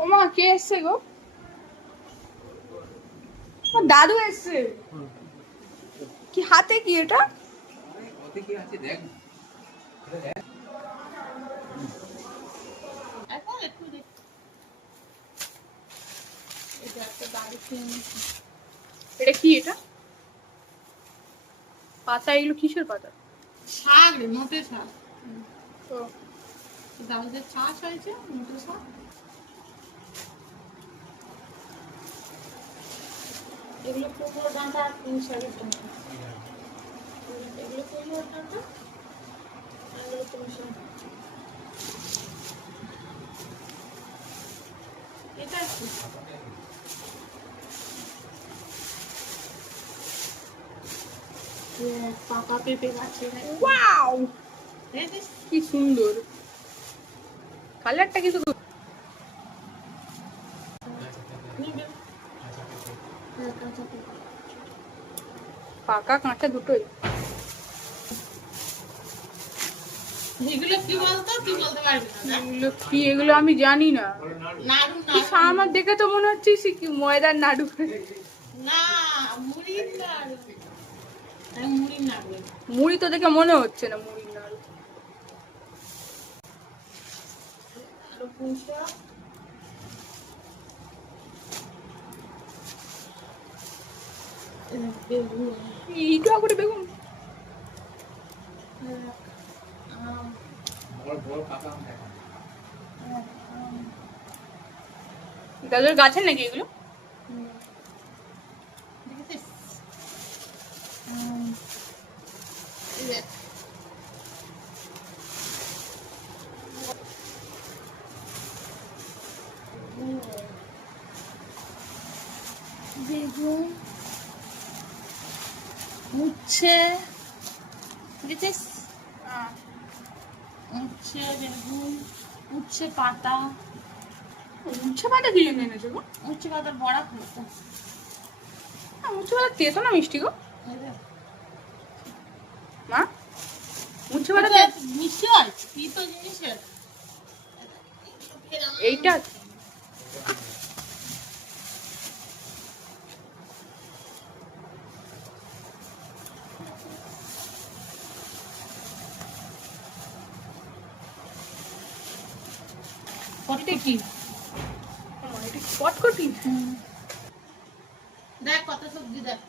ওমা কে এসছে গো? দাদু এসছে। কি হাতে কি এটা? এটা কি এটা? পাতা, এগুলো কিসের পাতা? শাক রে, মোটে শাক। ও দাউদের চাষ হয়েছে, মোটে শাক। এগুলো কুমড়ো ডাঁটা আর পুঁই শাকের ডাঁটা। এগুলো কুমড়োর ডাঁটা আর এগুলো পুঁই শাক। এটা কি? পাকা পেঁপে গাছে। ওয়াও, দেখেছিস? কি সুন্দর কালারটা, কিন্তু নিবে। কাঁচা পেঁপে। পাকা কাঁচা দুটোই। এগুলো কি বলতো? তুই বলতে পারবি না। এগুলো কি? এগুলো আমি জানি না। নাড়ু আমার দেখে তো মনে হচ্ছে সে কি ময়দার নাড়ু। না, মুড়ির নাড়ু। মুড়ির নাড়ু। মুড়ি তো দেখে মনে হচ্ছে না মুড়ির নাড়ু। এইটা করে বেগুন। দাদুর গাছের নাকি এগুলো? বেগুন, উচ্ছে, দেখেছিস? উচ্ছে, বেগুন, উচ্ছে পাতা। উচ্ছে পাতা কি জন্য এনেছো গো? উচ্ছে পাতার বড়া করতো। উচ্ছে পাতা তেতো না মিষ্টি গো? মা, উচ্ছে পাতা মিষ্টি হয় কি তো জিনিসের? এইটা কটে কি? কটকটি। দেখ কত সবজি দেখ।